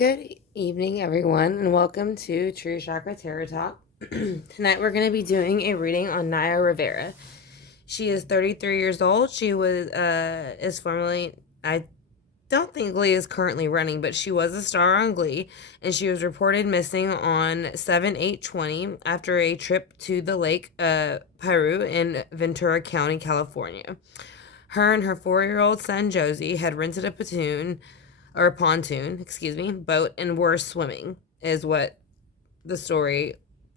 Good evening, everyone, and welcome to True Chakra Tarot Talk. Tonight we're going to be doing a reading on Naya Rivera. She is 33 years old. She is formerly, I don't think Glee is currently running, but she was a star on Glee, and she was reported missing on 7/8/20 after a trip to the Lake Piru in Ventura County, California. Her and her 4-year-old son Josie had rented a pontoon, boat, and were swimming, is what the story,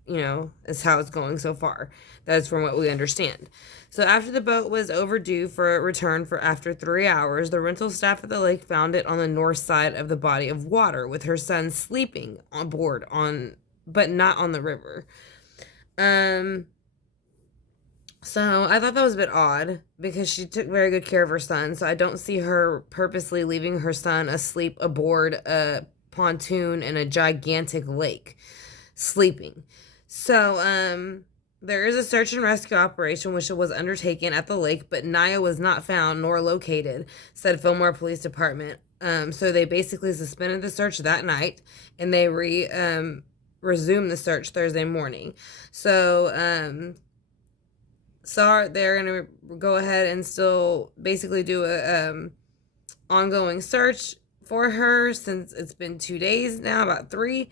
is how it's going so far. That's from what we understand. So after the boat was overdue for a return for after 3 hours, the rental staff at the lake found it on the north side of the body of water with her son sleeping on board but not on the river. So I thought that was a bit odd because she took very good care of her son. So I don't see her purposely leaving her son asleep aboard a pontoon in a gigantic lake, sleeping. So there is a search and rescue operation which was undertaken at the lake, but Naya was not found nor located, said Fillmore Police Department. So they basically suspended the search that night, and they resumed the search Thursday morning. So they're going to go ahead and still basically do a ongoing search for her since it's been 2 days now, about 3.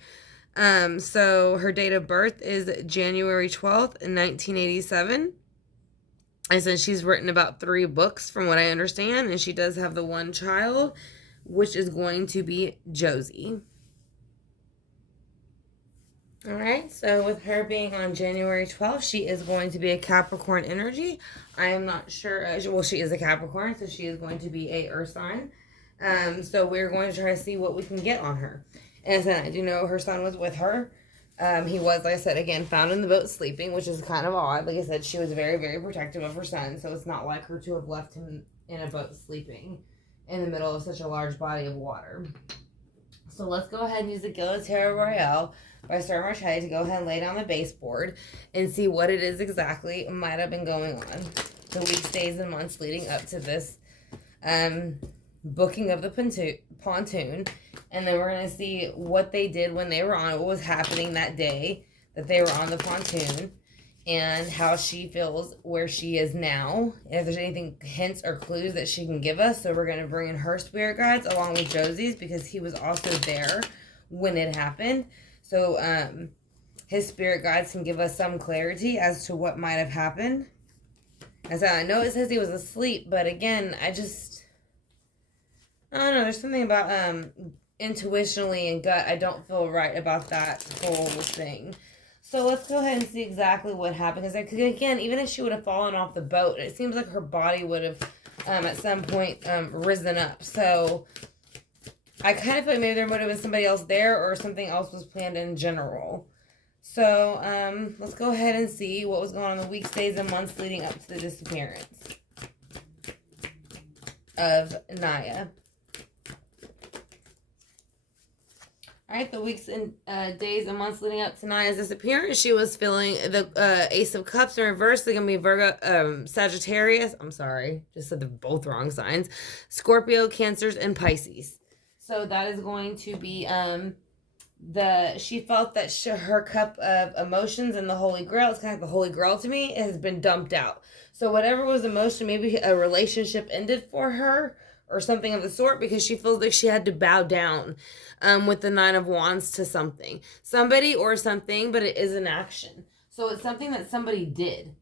So her date of birth is January 12th, 1987. And since she's written about 3 books from what I understand, and she does have the one child, which is going to be Josie. All right, so with her being on January 12th, she is going to be a Capricorn energy. I am not sure. Well, she is a Capricorn, so she is going to be a earth sign. So we're going to try to see what we can get on her. And then I do know her son was with her. He was, like I said, again, found in the boat sleeping, which is kind of odd. Like I said, she was very, very protective of her son, so it's not like her to have left him in a boat sleeping in the middle of such a large body of water. So let's go ahead and use the Gila Tarot Royale by Sir Marchetti to go ahead and lay down the baseboard and see what it is exactly might have been going on the weeks, days, and months leading up to this booking of the pontoon. And then we're going to see what they did when they were on, what was happening that day that they were on the pontoon, and how she feels where she is now, and if there's anything, hints or clues that she can give us. So we're going to bring in her spirit guides along with Josie's, because he was also there when it happened. So his spirit guides can give us some clarity as to what might have happened. And so I know it says he was asleep, but again, I don't know, there's something about intuitionally and gut, I don't feel right about that whole thing. So let's go ahead and see exactly what happened. Because again, even if she would have fallen off the boat, it seems like her body would have at some point risen up. So I kind of feel like maybe there would have been somebody else there, or something else was planned in general. So let's go ahead and see what was going on in the weeks, days, and months leading up to the disappearance of Naya. All right, the weeks and days and months leading up to Naya's disappearance, she was feeling the Ace of Cups in reverse. They're going to be Virgo, Sagittarius. I'm sorry, just said the both wrong signs. Scorpio, Cancers, and Pisces. So that is going to be she felt that her cup of emotions and the Holy Grail, it's kind of like the Holy Grail to me, it has been dumped out. So whatever was emotion, maybe a relationship ended for her, or something of the sort, because she feels like she had to bow down with the 9 of Wands to somebody or something, but it is an action. So it's something that somebody did,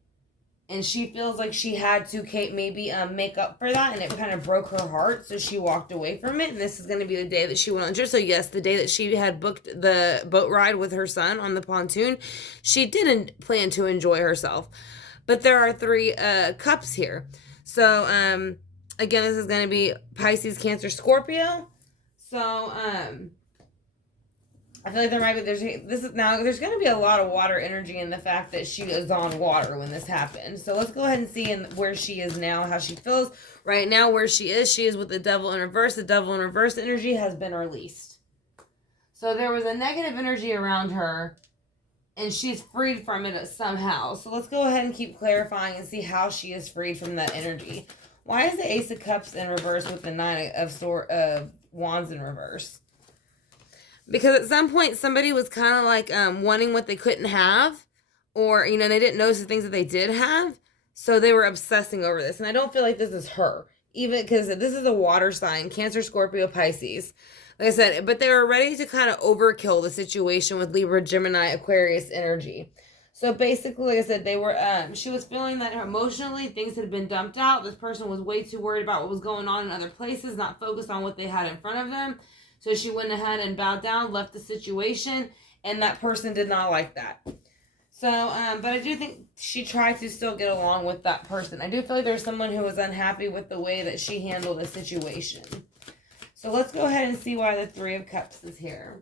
and she feels like she had to maybe make up for that, and it kind of broke her heart, so she walked away from it. And this is going to be the day that she went on trip. So yes, the day that she had booked the boat ride with her son on the pontoon, she didn't plan to enjoy herself. But there are 3 cups here. So again, this is going to be Pisces, Cancer, Scorpio. So I feel like there's going to be a lot of water energy in the fact that she is on water when this happened. So let's go ahead and see where she is now, how she feels right now. Where she is with the Devil in reverse. The Devil in reverse energy has been released. So there was a negative energy around her, and she's freed from it somehow. So let's go ahead and keep clarifying and see how she is freed from that energy. Why is the Ace of Cups in reverse with the 9 of Wands in reverse? Because at some point somebody was kind of like wanting what they couldn't have, or they didn't notice the things that they did have, so they were obsessing over this. And I don't feel like this is her, even because this is a water sign, Cancer, Scorpio, Pisces, like I said, but they were ready to kind of overkill the situation with Libra, Gemini, Aquarius energy. So basically, like I said, they were she was feeling that emotionally things had been dumped out. This person was way too worried about what was going on in other places, not focused on what they had in front of them. So she went ahead and bowed down, left the situation, and that person did not like that. So, but I do think she tried to still get along with that person. I do feel like there's someone who was unhappy with the way that she handled the situation. So let's go ahead and see why the Three of Cups is here.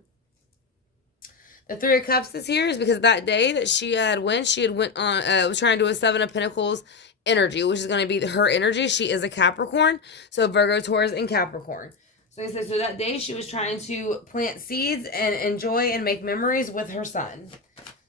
The Three of Cups is here is because that day that she had went on, was trying to do a Seven of Pentacles energy, which is going to be her energy. She is a Capricorn, so Virgo, Taurus, and Capricorn. So like I said, so that day she was trying to plant seeds and enjoy and make memories with her son.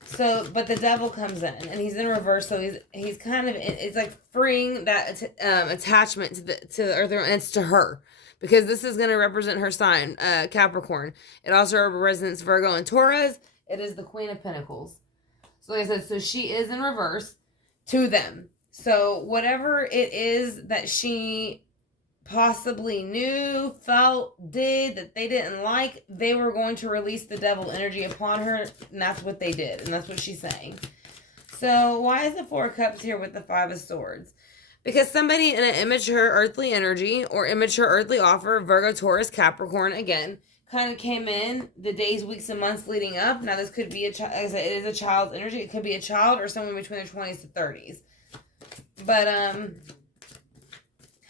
So, but the devil comes in and he's in reverse. So he's kind of, it's like freeing that attachment to the earth, and it's to her, because this is going to represent her sign, Capricorn. It also represents Virgo and Taurus. It is the Queen of Pentacles. So like I said, so she is in reverse to them. So whatever it is that she possibly knew, felt, did that they didn't like, they were going to release the devil energy upon her, and that's what they did, and that's what she's saying. So why is the Four of Cups here with the Five of Swords? Because somebody in an immature earthly energy or immature earthly offer, Virgo, Taurus, Capricorn, again, kind of came in the days, weeks, and months leading up. Now this could be it is a child's energy. It could be a child or someone between their 20s to 30s. But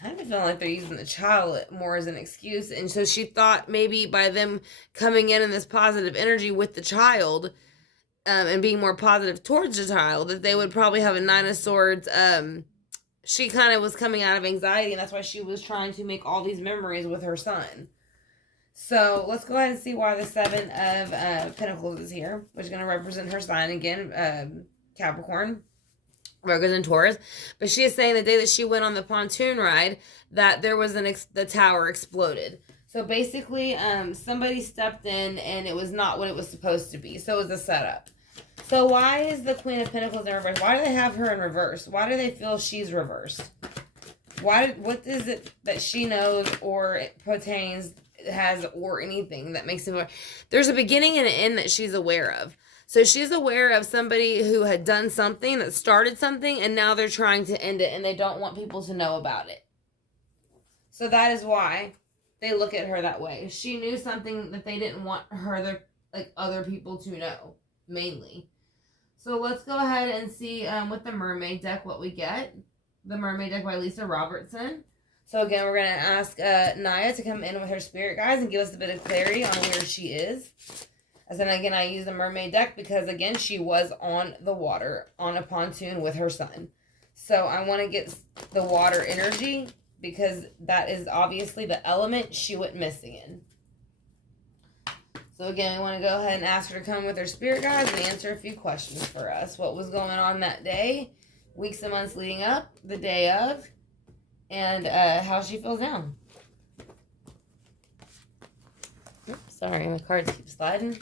kind of feeling like they're using the child more as an excuse. And so she thought maybe by them coming in this positive energy with the child, and being more positive towards the child, that they would probably have a Nine of Swords. She kind of was coming out of anxiety, and that's why she was trying to make all these memories with her son. So let's go ahead and see why the Seven of Pentacles is here, which is going to represent her sign again, Capricorn, Virgos, and Taurus. But she is saying the day that she went on the pontoon ride that there was the tower exploded. So basically, somebody stepped in and it was not what it was supposed to be. So it was a setup. So why is the Queen of Pentacles in reverse? Why do they have her in reverse? Why do they feel she's reversed? What is it that she knows or it pertains, has, or anything that makes it? There's a beginning and an end that she's aware of. So she's aware of somebody who had done something, that started something, and now they're trying to end it, and they don't want people to know about it. So that is why they look at her that way. She knew something that they didn't want other people to know, mainly. So let's go ahead and see with the Mermaid deck what we get. The Mermaid deck by Lisa Robertson. So again, we're going to ask Naya to come in with her spirit guides and give us a bit of clarity on where she is. As then again, I use the Mermaid deck because again, she was on the water on a pontoon with her son. So I want to get the water energy because that is obviously the element she went missing in. So again, we want to go ahead and ask her to come with her spirit guides and answer a few questions for us. What was going on that day, weeks and months leading up, the day of, and how she feels now. Oops, sorry, my cards keep sliding.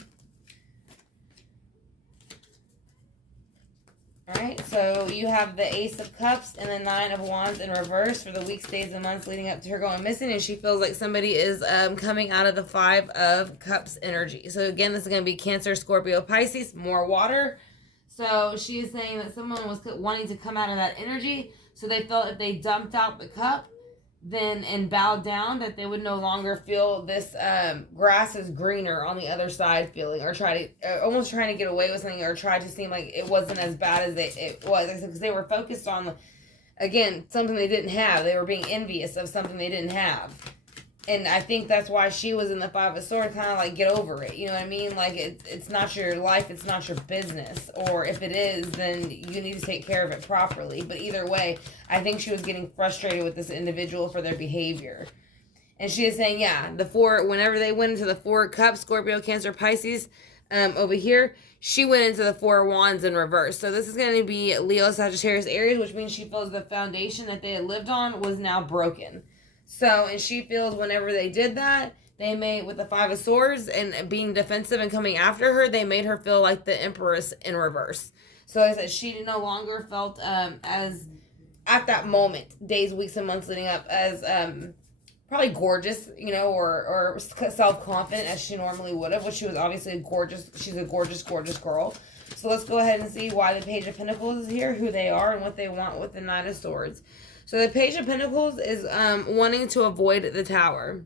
Alright, so you have the Ace of Cups and the Nine of Wands in reverse for the weeks, days, and months leading up to her going missing. And she feels like somebody is coming out of the Five of Cups energy. So again, this is going to be Cancer, Scorpio, Pisces, more water. So she is saying that someone was wanting to come out of that energy. So they felt if they dumped out the cup then and bowed down, that they would no longer feel this grass is greener on the other side feeling, or almost trying to get away with something, or try to seem like it wasn't as bad as it was, because they were focused on, again, something they didn't have. They were being envious of something they didn't have. And I think that's why she was in the Five of Swords, kind of like, get over it. You know what I mean? Like, it's not your life. It's not your business. Or if it is, then you need to take care of it properly. But either way, I think she was getting frustrated with this individual for their behavior. And she is saying, yeah, whenever they went into the Four of Cups, Scorpio, Cancer, Pisces, over here, she went into the Four of Wands in reverse. So this is going to be Leo, Sagittarius, Aries, which means she feels the foundation that they had lived on was now broken. So, and she feels whenever they did that, They made, with the Five of Swords and being defensive and coming after her, they made her feel like the Empress in reverse. So like I said, she no longer felt as, at that moment, days, weeks, and months leading up, as probably gorgeous, you know, or self-confident as she normally would have, which she was obviously gorgeous. She's a gorgeous, gorgeous girl. So let's go ahead and see why the Page of Pentacles is here, who they are, and what they want with the Knight of Swords. So the Page of Pentacles is wanting to avoid the Tower.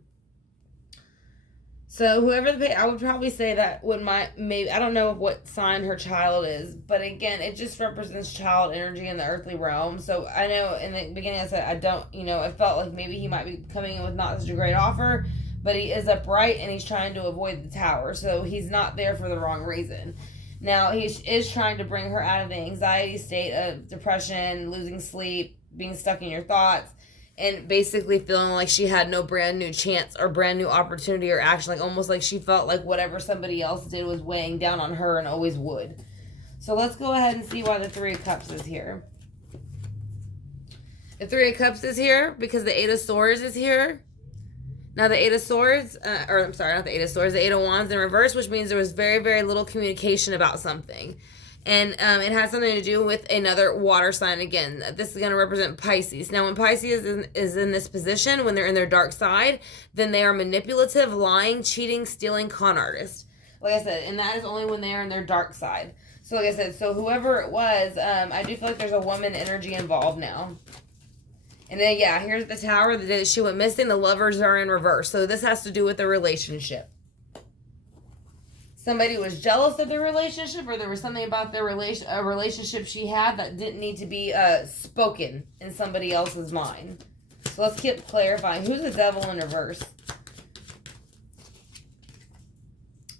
So whoever the page, I would probably say that would maybe, I don't know what sign her child is, but again, it just represents child energy in the earthly realm. So I know in the beginning I said I don't, you know, it felt like maybe he might be coming in with not such a great offer, but he is upright and he's trying to avoid the Tower. So he's not there for the wrong reason. Now he is trying to bring her out of the anxiety state of depression, losing sleep, being stuck in your thoughts, and basically feeling like she had no brand new chance or brand new opportunity or action. Like almost like she felt like whatever somebody else did was weighing down on her and always would. So let's go ahead and see why the Three of Cups is here. The Three of Cups is here because the Eight of Swords is here. Now the Eight of Swords, or I'm sorry, not the Eight of Swords, the Eight of Wands in reverse, which means there was very, very little communication about something. And it has something to do with another water sign again. This is going to represent Pisces. Now, when Pisces is in this position, when they're in their dark side, then they are manipulative, lying, cheating, stealing, con artists. Like I said, and that is only when they are in their dark side. So like I said, so whoever it was, I do feel like there's a woman energy involved now. And then, yeah, here's the Tower. The day that she went missing, the Lovers are in reverse. So this has to do with the relationship. Somebody was jealous of their relationship, or there was something about their relationship she had that didn't need to be spoken in somebody else's mind. So let's keep clarifying. Who's the Devil in reverse?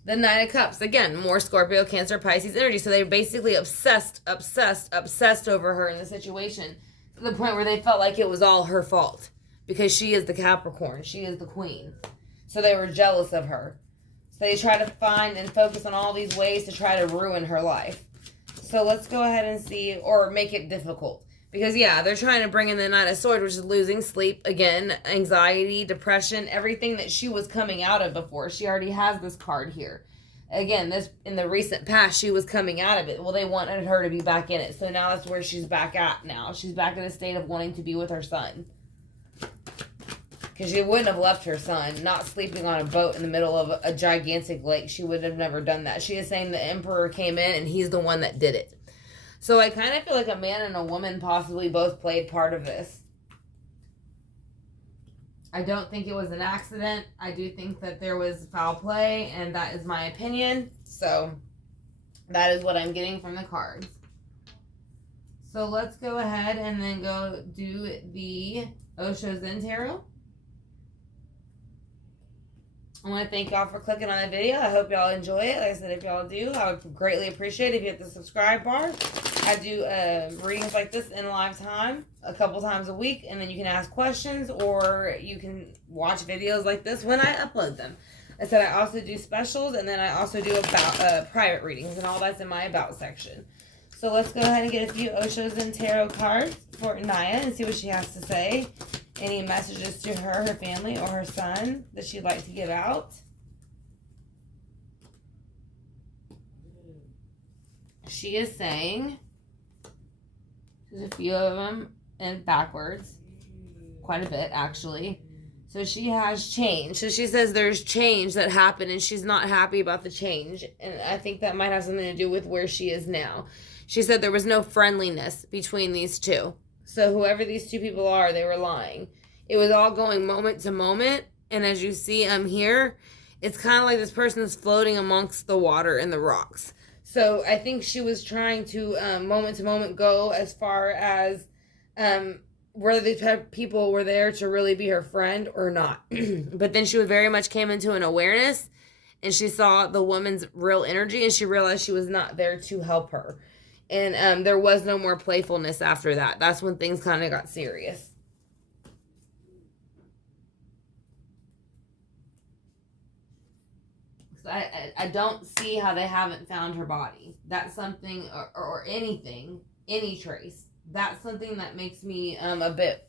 The Nine of Cups. Again, more Scorpio, Cancer, Pisces energy. So they're basically obsessed over her in the situation, to the point where they felt like it was all her fault because she is the Capricorn. She is the queen. So they were jealous of her. So they try to find and focus on all these ways to try to ruin her life. So let's go ahead and see, or make it difficult. Because, yeah, they're trying to bring in the Knight of Swords, which is losing sleep, again, anxiety, depression, everything that she was coming out of before. She already has this card here. Again, this in the recent past, she was coming out of it. Well, they wanted her to be back in it. So now that's where she's back at now. She's back in a state of wanting to be with her son. Because she wouldn't have left her son, not sleeping on a boat in the middle of a gigantic lake. She would have never done that. She is saying the Emperor came in and he's the one that did it. So I kind of feel like a man and a woman possibly both played part of this. I don't think it was an accident. I do think that there was foul play, and that is my opinion. So that is what I'm getting from the cards. So let's go ahead and then go do the Osho Zen Tarot. I want to thank y'all for clicking on the video. I hope y'all enjoy it. Like I said, if y'all do, I would greatly appreciate it if you hit the subscribe bar. I do readings like this in live time a couple times a week, and then you can ask questions or you can watch videos like this when I upload them. I said I also do specials, and then I also do about private readings, and all that's in my about section. So let's go ahead and get a few Oshos and Tarot cards for Naya and see what she has to say. Any messages to her, her family, or her son that she'd like to give out. She is saying, there's a few of them and backwards, quite a bit actually. So she has change. So she says there's change that happened and she's not happy about the change. And I think that might have something to do with where she is now. She said there was no friendliness between these two. So whoever these two people are, they were lying. It was all going moment to moment. And as you see, I'm here. It's kind of like this person is floating amongst the water and the rocks. So I think she was trying to moment to moment go as far as whether these people were there to really be her friend or not. But then she very much came into an awareness and she saw the woman's real energy and she realized she was not there to help her. And there was no more playfulness after that. That's when things kind of got serious. So I don't see how they haven't found her body. That's something, or anything, any trace. That's something that makes me a bit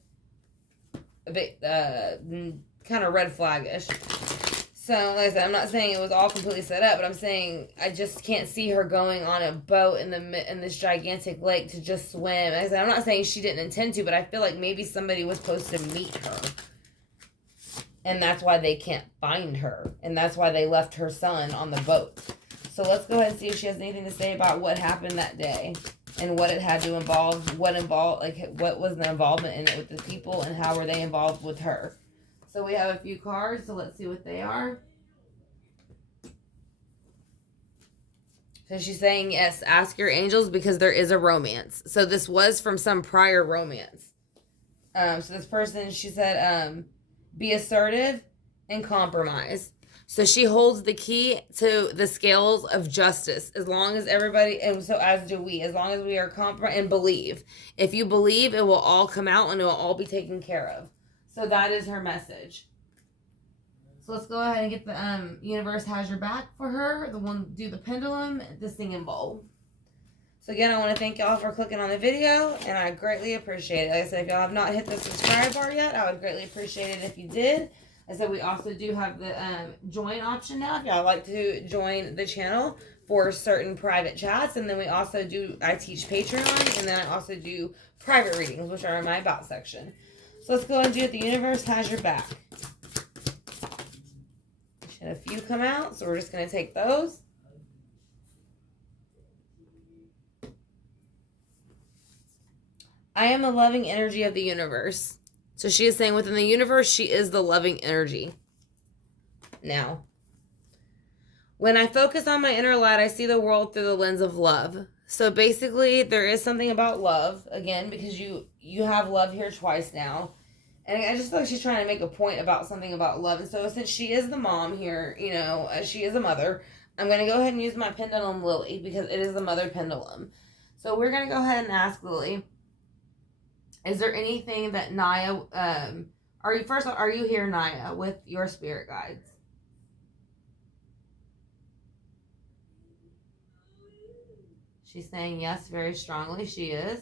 kind of red flaggish. So, like I said, I'm not saying it was all completely set up, but I'm saying I just can't see her going on a boat in this gigantic lake to just swim. Like I said, I'm not saying she didn't intend to, but I feel like maybe somebody was supposed to meet her. And that's why they can't find her. And that's why they left her son on the boat. So let's go ahead and see if she has anything to say about what happened that day. And what it had to involve, what was the involvement in it with the people, and how were they involved with her. So we have a few cards, so let's see what they are. So she's saying, yes, ask your angels because there is a romance. So this was from some prior romance. So this person, she said, be assertive and compromise. So she holds the key to the scales of justice as long as everybody, and so as do we, as long as we are compromised and believe. If you believe, it will all come out and it will all be taken care of. So that is her message. So let's go ahead and get the universe has your back for her. The one do the pendulum, the singing bowl. So again, I want to thank y'all for clicking on the video, and I greatly appreciate it. Like I said, if y'all have not hit the subscribe bar yet, I would greatly appreciate it if you did. I said we also do have the join option now if y'all like to join the channel for certain private chats. And then we also I teach Patreon, and then I also do private readings, which are in my about section. So let's go and do it. The universe has your back. We had a few come out, so we're just going to take those. I am the loving energy of the universe. So she is saying within the universe, she is the loving energy. Now, when I focus on my inner light, I see the world through the lens of love. So basically, there is something about love, again, because you have love here twice now. And I just feel like she's trying to make a point about something about love. And so since she is the mom here, you know, she is a mother, I'm going to go ahead and use my pendulum Lily because it is the mother pendulum. So we're going to go ahead and ask Lily, is there anything that Naya, are you here, Naya, with your spirit guides? She's saying yes, very strongly. She is.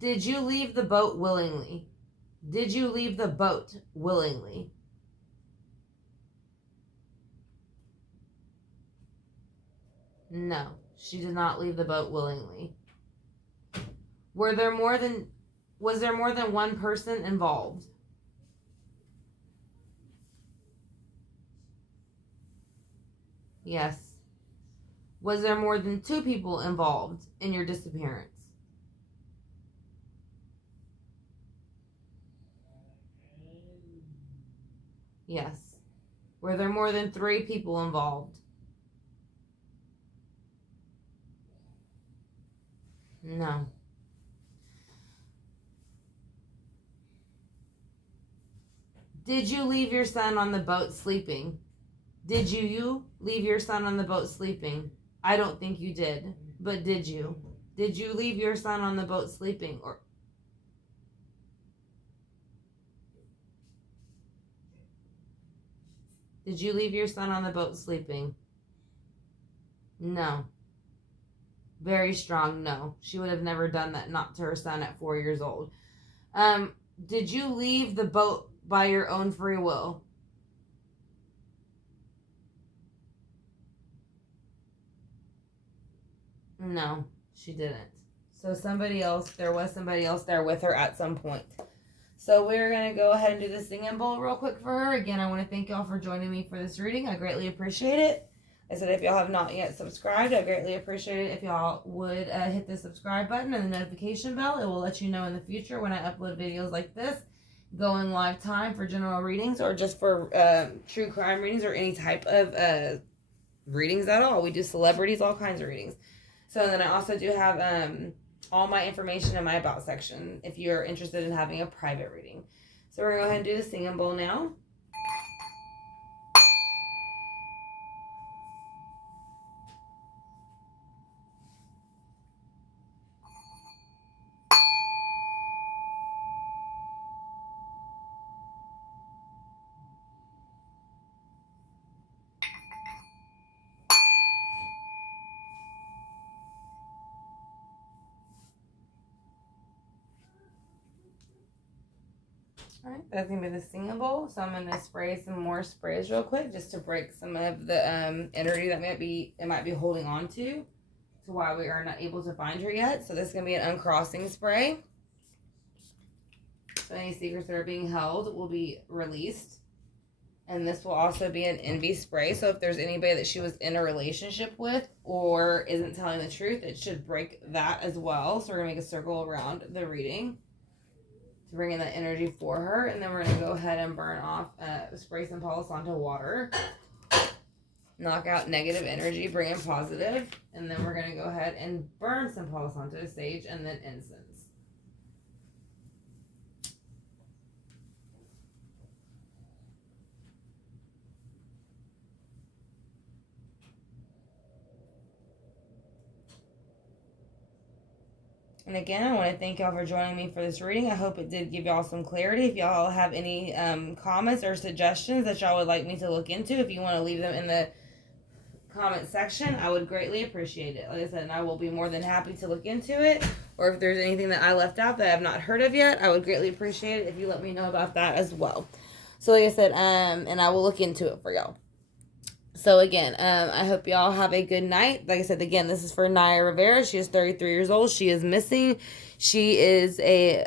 Did you leave the boat willingly? Did you leave the boat willingly? No, she did not leave the boat willingly. Was there more than one person involved? Yes. Was there more than 2 people involved in your disappearance? Yes. Were there more than 3 people involved? No. Did you leave your son on the boat sleeping? Did you leave your son on the boat sleeping? I don't think you did, but did you? Did you leave your son on the boat sleeping? Or did you leave your son on the boat sleeping? No. Very strong no. She would have never done that, not to her son at 4 years old. Did you leave the boat by your own free will? No, she didn't. So there was somebody else there with her at some point. So we're going to go ahead and do the singing bowl real quick for her. Again, I want to thank y'all for joining me for this reading. I greatly appreciate it. I said if y'all have not yet subscribed, I greatly appreciate it if y'all would hit the subscribe button and the notification bell. It will let you know in the future when I upload videos like this, going live time for general readings or just for true crime readings or any type of readings at all. We do celebrities, all kinds of readings. So then I also do have all my information in my about section if you're interested in having a private reading. So we're going to go ahead and do the singing bowl now. All right, that's gonna be the singable. So I'm gonna spray some more sprays real quick just to break some of the energy that it might be holding on to why we are not able to find her yet. So this is gonna be an uncrossing spray. So any secrets that are being held will be released. And this will also be an envy spray. So if there's anybody that she was in a relationship with or isn't telling the truth, it should break that as well. So we're going to make a circle around the reading to bring in that energy for her. And then we're going to go ahead and burn off, spray some Palo Santo water. Knock out negative energy, bring in positive. And then we're going to go ahead and burn some Palo Santo, sage, and then incense. And again, I want to thank y'all for joining me for this reading. I hope it did give y'all some clarity. If y'all have any comments or suggestions that y'all would like me to look into, if you want to leave them in the comment section, I would greatly appreciate it. Like I said, and I will be more than happy to look into it. Or if there's anything that I left out that I have not heard of yet, I would greatly appreciate it if you let me know about that as well. So like I said, and I will look into it for y'all. So again, I hope y'all have a good night. Like I said, again, this is for Naya Rivera. She is 33 years old. She is missing. She is a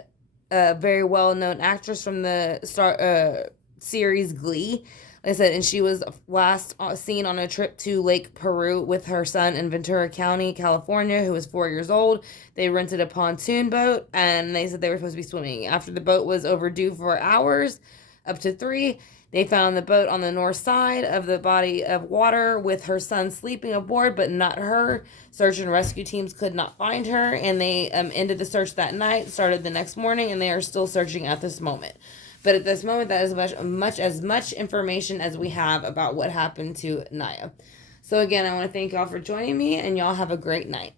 very well-known actress from the series Glee. Like I said, and she was last seen on a trip to Lake Peru with her son in Ventura County, California, who was 4 years old. They rented a pontoon boat, and they said they were supposed to be swimming. After the boat was overdue for hours, up to 3, they found the boat on the north side of the body of water with her son sleeping aboard, but not her. Search and rescue teams could not find her, and they ended the search that night, started the next morning, and they are still searching at this moment. But at this moment, that is as much information as we have about what happened to Naya. So again, I want to thank y'all for joining me, and y'all have a great night.